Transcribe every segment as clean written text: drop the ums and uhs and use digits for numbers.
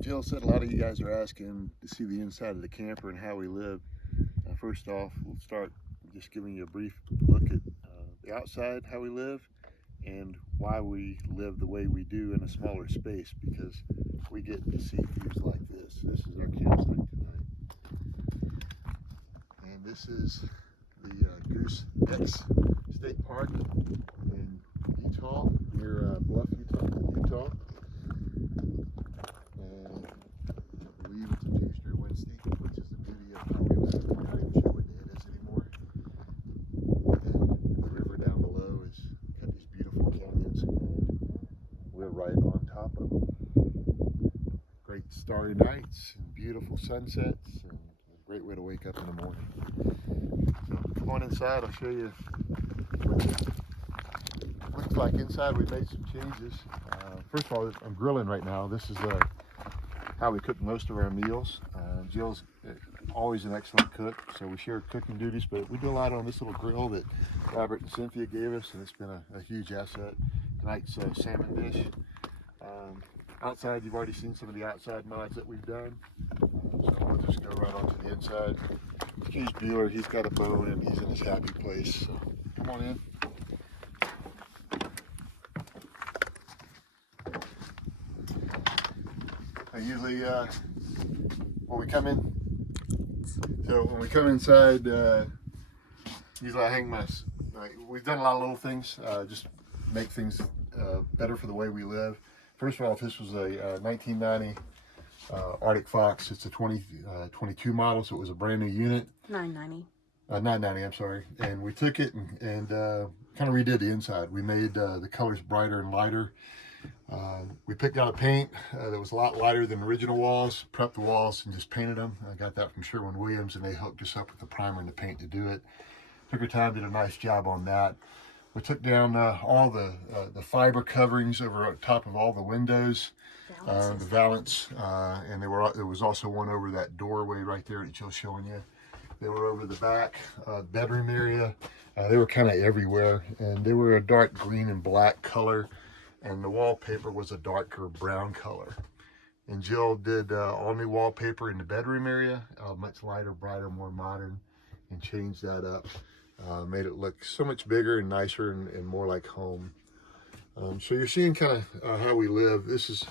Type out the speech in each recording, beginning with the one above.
Jill said a lot of you guys are asking to see the inside of the camper and how we live. First off, we'll start just giving you a brief look at the outside, how we live, and why we live the way we do in a smaller space, because we get to see views like this. This is our campsite tonight. And this is the Goose X State Park in Utah, near Bluff, Utah. And I believe it's a two-story Wednesday, which is the beauty of how we live. I'm not even sure what day it is anymore. And the river down below has got these beautiful canyons, and we're right on top of them. Great starry nights and beautiful sunsets, and a great way to wake up in the morning. So come on inside, I'll show you what it looks like inside. We made some changes. First of all, I'm grilling right now. This is how we cook most of our meals. Jill's always an excellent cook, so we share cooking duties, but we do a lot on this little grill that Robert and Cynthia gave us, and it's been a huge asset. Tonight's salmon dish. Outside, you've already seen some of the outside mods that we've done. So we'll just go right onto the inside. Here's Bueller. He's got a bone and he's in his happy place. So come on in. Usually when we come in, when we come inside, usually I hang my, we've done a lot of little things, just make things better for the way we live. First of all, this was a 1990 Arctic Fox. It's a 22 model, so it was a brand new unit. 990. 990, I'm sorry. And we took it and kind of redid the inside. We made the colors brighter and lighter. We picked out a paint that was a lot lighter than the original walls, prepped the walls and just painted them. I got that from Sherwin-Williams, and they hooked us up with the primer and the paint to do it. Took our time, did a nice job on that. We took down all the fiber coverings over top of all the windows, the valance, and there was also one over that doorway right there that Jill's showing you. They were over the back bedroom area. They were kind of everywhere, and they were a dark green and black color, and the wallpaper was a darker brown color. And Jill did all new wallpaper in the bedroom area, much lighter, brighter, more modern, and changed that up. Made it look so much bigger and nicer and more like home. So you're seeing kind of how we live. This is,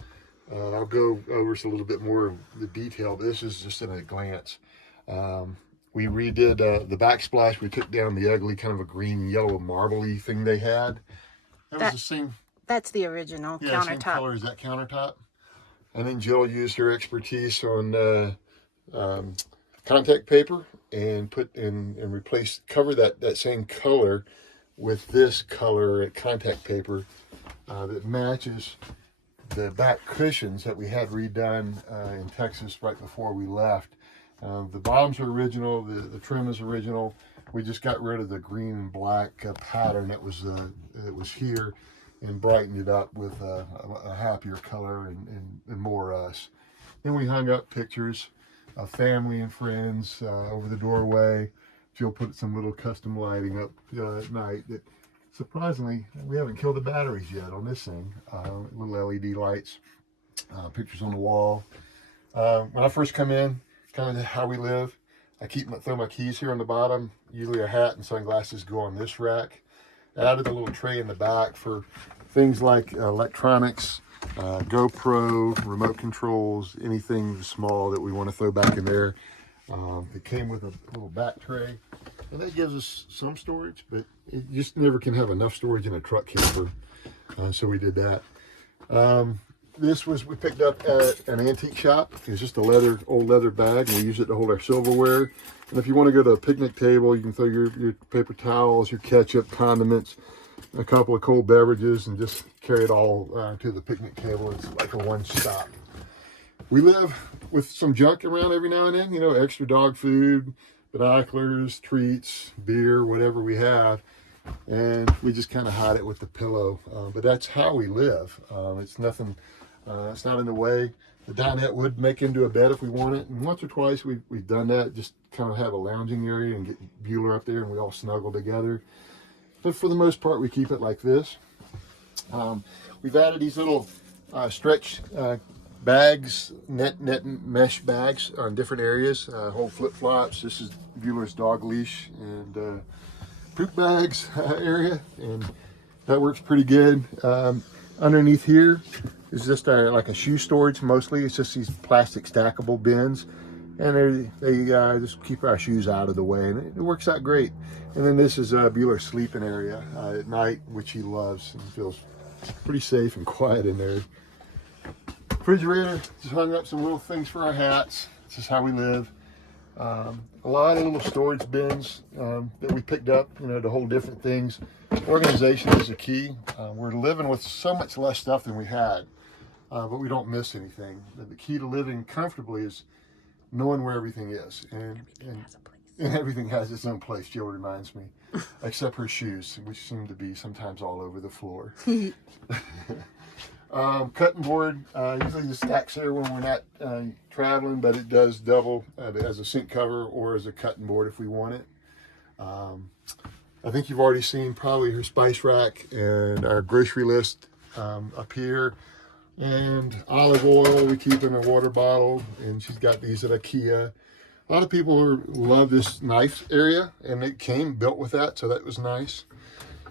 I'll go over a little bit more of the detail, but this is just in a glance. We redid the backsplash. We took down the ugly kind of a green, yellow, marbly thing they had. That was the same. That's the original countertop. Same color as that countertop. And then Jill used her expertise on contact paper and cover that same color with this color contact paper that matches the back cushions that we had redone in Texas right before we left. The bottoms are original, the trim is original. We just got rid of the green and black pattern that was here, and brightened it up with a happier color and more us. Then we hung up pictures of family and friends over the doorway. Jill put some little custom lighting up at night. That surprisingly, we haven't killed the batteries yet on this thing. Little LED lights, pictures on the wall. When I first come in, kind of how we live, I throw my keys here on the bottom. Usually a hat and sunglasses go on this rack. I added a little tray in the back for things like electronics, GoPro, remote controls, anything small that we want to throw back in there. It came with a little back tray, and that gives us some storage, but you just never can have enough storage in a truck camper, so we did that. We picked up at an antique shop. It's just a old leather bag, and we use it to hold our silverware. And if you want to go to a picnic table, you can throw your paper towels, your ketchup, condiments, a couple of cold beverages, and just carry it all to the picnic table. It's like a one-stop. We live with some junk around every now and then, extra dog food, binoculars, treats, beer, whatever we have. And we just kind of hide it with the pillow. But that's how we live. It's nothing, it's not in the way. The dinette would make into a bed if we want it. And once or twice we've done that, just kind of have a lounging area and get Bueller up there and we all snuggle together. But for the most part, we keep it like this. We've added these little stretch bags, net mesh bags on different areas, whole flip-flops. This is Bueller's dog leash and poop bags area, and that works pretty good. Underneath here is just like a shoe storage mostly. It's just these plastic stackable bins, and they just keep our shoes out of the way, and it works out great. And then this is Bueller's sleeping area at night, which he loves and feels pretty safe and quiet in there. Refrigerator, just hung up some little things for our hats. This is how we live. A lot of little storage bins that we picked up, to hold different things. Organization is a key. We're living with so much less stuff than we had, but we don't miss anything. The key to living comfortably is knowing where everything is, and everything has its own place. Jill reminds me, except her shoes, which seem to be sometimes all over the floor. Cutting board usually just stacks there when we're not traveling, but it does double as a sink cover or as a cutting board if we want it. I think you've already seen probably her spice rack and our grocery list up here, and olive oil we keep in a water bottle, and she's got these at IKEA. A lot of people love this knife area, and it came built with that, so that was nice.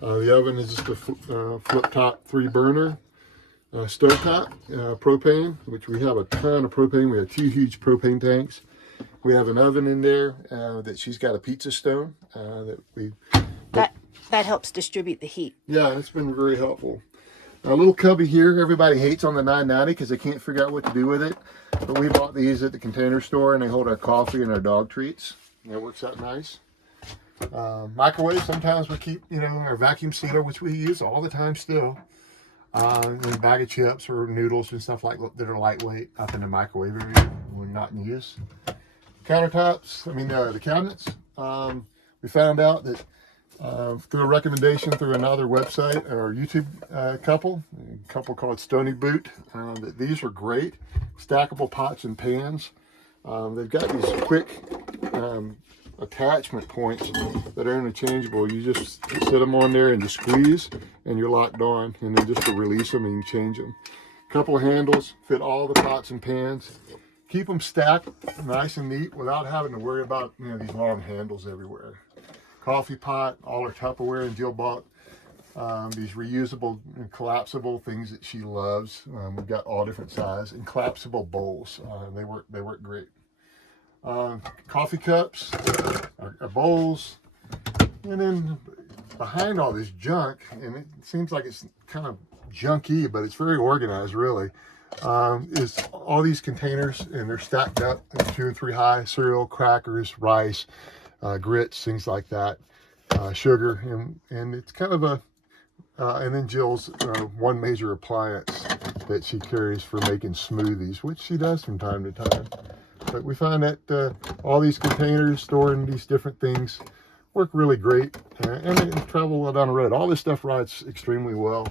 The oven is just a flip top 3-burner. Stovetop, propane, which we have a ton of propane. We have 2 huge propane tanks. We have an oven in there that she's got a pizza stone that helps distribute the heat. Yeah, it's been very helpful. A little cubby here. Everybody hates on the 990 because they can't figure out what to do with it. But we bought these at the Container Store, and they hold our coffee and our dog treats. That works out nice. Microwave. Sometimes we keep, our vacuum sealer, which we use all the time still. And a bag of chips or noodles and stuff like that are lightweight up in the microwave area when not in use. Countertops, the cabinets. We found out that through a recommendation through another website or YouTube a couple called Stony Boot, that these are great stackable pots and pans. They've got these quick attachment points that are interchangeable. You just set them on there and just squeeze, and you're locked on, and then just to release them and you can change them. Couple of handles fit all the pots and pans. Keep them stacked nice and neat without having to worry about these long handles everywhere. Coffee pot, all her Tupperware, and Jill bought these reusable and collapsible things that she loves. We've got all different size, and collapsible bowls. They work great. Coffee cups, our bowls, and then behind all this junk, and it seems like it's kind of junky, but it's very organized really, is all these containers, and they're stacked up 2 and 3 high: cereal, crackers, rice, grits, things like that, sugar, and it's kind of a and then Jill's one major appliance that she carries for making smoothies, which she does from time to time. But we find that all these containers storing these different things work really great, and they travel well down the road. All this stuff rides extremely well,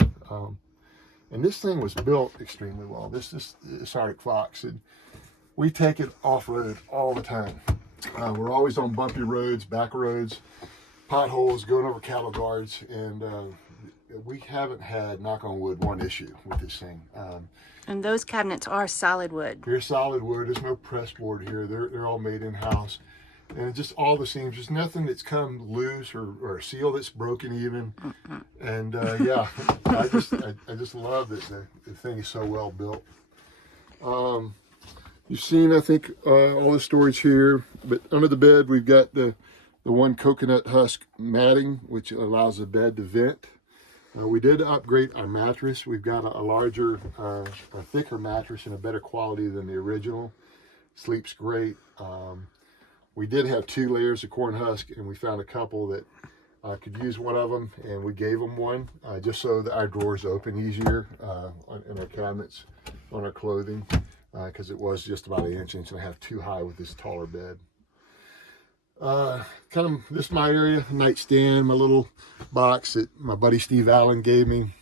and this thing was built extremely well. This is Arctic Fox, and we take it off-road all the time. We're always on bumpy roads, back roads, potholes, going over cattle guards, and we haven't had, knock on wood, one issue with this thing. And those cabinets are solid wood. They're solid wood. There's no press board here. They're all made in-house. And just all the seams. There's nothing that's come loose or a seal that's broken even. And yeah, I just love that the thing is so well built. You've seen, I think, all the storage here. But under the bed, we've got the one coconut husk matting, which allows the bed to vent. We did upgrade our mattress. We've got a larger, a thicker mattress and a better quality than the original. Sleeps great. We did have 2 layers of corn husk, and we found a couple that could use one of them, and we gave them one just so that our drawers open easier in our cabinets on our clothing, because it was just about 1.5 inches too high with this taller bed. This is my area, nightstand, my little box that my buddy Steve Allen gave me.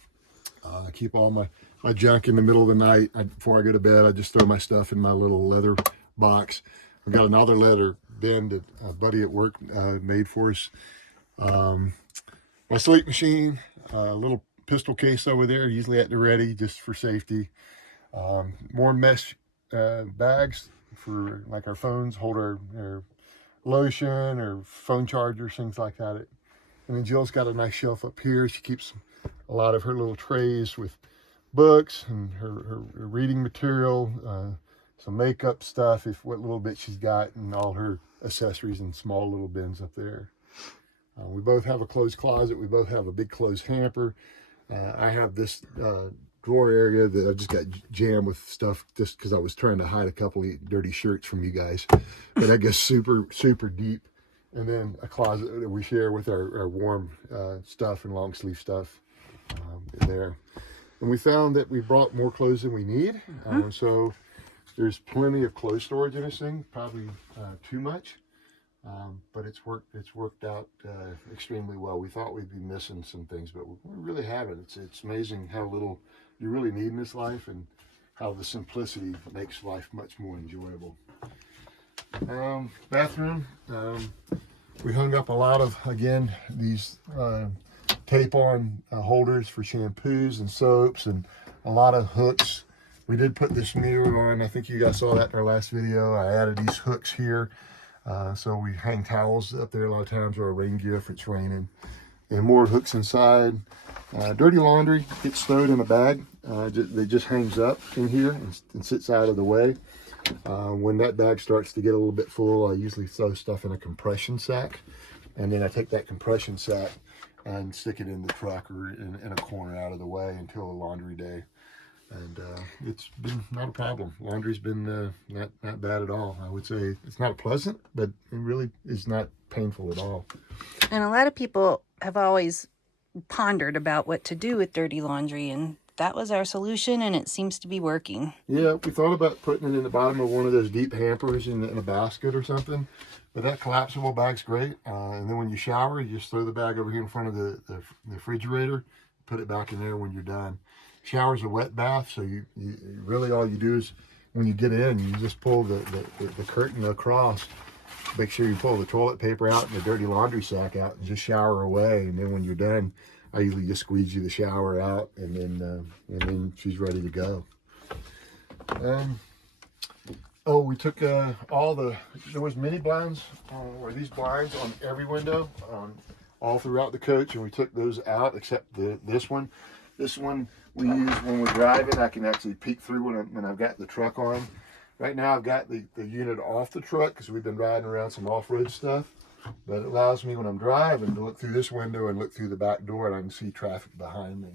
I keep all my junk in the middle of the night. Before I go to bed, I just throw my stuff in my little leather box. I've got another leather bin that a buddy at work made for us. My sleep machine, a little pistol case over there, usually at the ready just for safety. More mesh bags for like our phones, hold our lotion or phone chargers, things like that. And then Jill's got a nice shelf up here. She keeps a lot of her little trays with books and her reading material, some makeup stuff, if what little bit she's got, and all her accessories in small little bins up there. We both have a clothes closet. We both have a big clothes hamper. I have this drawer area that I just got jammed with stuff just because I was trying to hide a couple of dirty shirts from you guys. But I guess super deep. And then a closet that we share with our warm stuff and long sleeve stuff in there. And we found that we brought more clothes than we need. So there's plenty of clothes storage in this thing, probably too much. But it's worked out extremely well. We thought we'd be missing some things, but we really haven't. It's amazing how little you really need in this life and how the simplicity makes life much more enjoyable. Bathroom. We hung up a lot of, again, these tape-on holders for shampoos and soaps, and a lot of hooks. We did put this mirror on. I think you guys saw that in our last video. I added these hooks here. So we hang towels up there a lot of times, or a rain gear if it's raining. And more hooks inside. Dirty laundry gets stowed in a bag. It just hangs up in here and sits out of the way. When that bag starts to get a little bit full, I usually throw stuff in a compression sack. And then I take that compression sack and stick it in the truck or in a corner out of the way until the laundry day. And it's been not a problem. Laundry's been not bad at all. I would say it's not pleasant, but it really is not painful at all. And a lot of people have always pondered about what to do with dirty laundry, and that was our solution, and it seems to be working. Yeah, we thought about putting it in the bottom of one of those deep hampers in a basket or something, but that collapsible bag's great. And then when you shower, you just throw the bag over here in front of the refrigerator, put it back in there when you're done. Shower's a wet bath, so you really all you do is when you get in, you just pull the curtain across. Make sure you pull the toilet paper out and the dirty laundry sack out and just shower away. And then when you're done, I usually just squeeze the shower out, and then she's ready to go. We took there was mini blinds, or these blinds on every window, all throughout the coach, and we took those out except this one. This one we use when we're driving. I can actually peek through when I've got the truck on. Right now I've got the unit off the truck because we've been riding around some off-road stuff. But it allows me when I'm driving to look through this window and look through the back door, and I can see traffic behind me.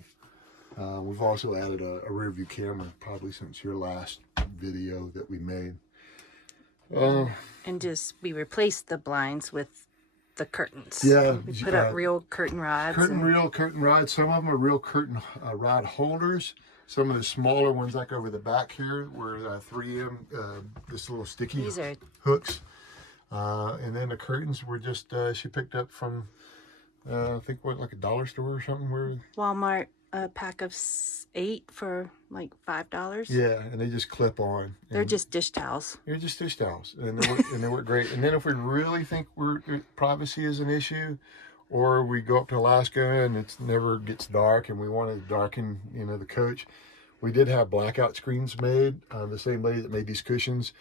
We've also added a rear view camera, probably since your last video that we made. And we replaced the blinds with the curtains. Yeah. We put up real curtain rods. Curtain rods. Some of them are real curtain rod holders. Some of the smaller ones, like over the back here, were 3M, this little sticky hooks. And then the curtains were just, she picked up from, I think, like a dollar store or something. Walmart, a pack of 8 for like $5. Yeah, and they just clip on. They're just dish towels. They're just dish towels, and they work great. And then if we really think privacy is an issue, or we go up to Alaska and it never gets dark and we want to darken, the coach, we did have blackout screens made. The same lady that made these cushions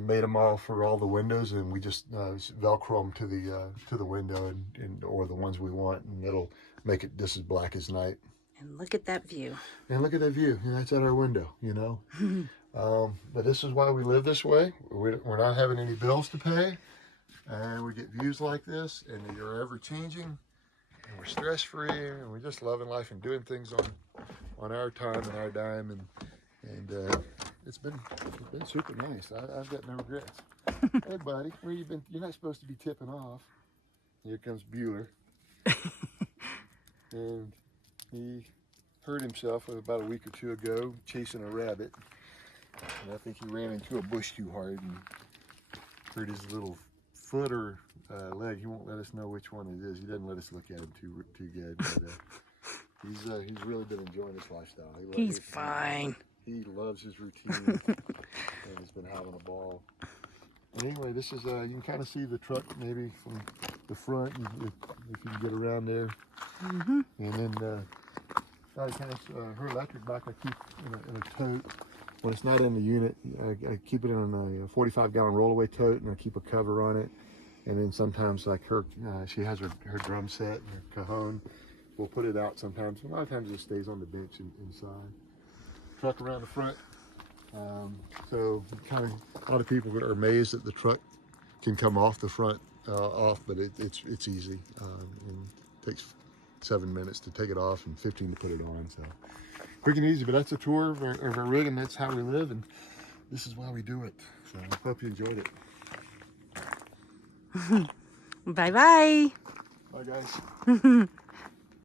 made them all for all the windows, and we just Velcro them to the window or the ones we want, and it'll make it just as black as night. And look at that view. And look at that view. And that's at our window, But this is why we live this way. We're not having any bills to pay. And we get views like this, and they're ever changing. And we're stress free, and we're just loving life and doing things on our time and our dime. And it's been super nice. I've got no regrets. Hey, buddy, where you been? You're not supposed to be tipping off. Here comes Bueller. And he hurt himself about a week or two ago chasing a rabbit. And I think he ran into a bush too hard and hurt his little foot or leg. He won't let us know which one it is. He doesn't let us look at him too good. But he's really been enjoying his lifestyle. He's fine. He loves his routine and he's been having a ball. And anyway, this is you can kind of see the truck maybe from the front if you can get around there. And then her electric bike I keep in a tote. when it's not in the unit, I keep it in a 45-gallon rollaway tote, and I keep a cover on it. And then sometimes, like her, she has her drum set and her cajon. We'll put it out sometimes. A lot of times it stays on the bench inside. Truck around the front. So kind of a lot of people are amazed that the truck can come off the front off, but it's easy. And it takes 7 minutes to take it off and 15 to put it on. So quick and easy. But that's a tour of our rig, and that's how we live, and this is why we do it. So I hope you enjoyed it. Bye bye. Bye, guys.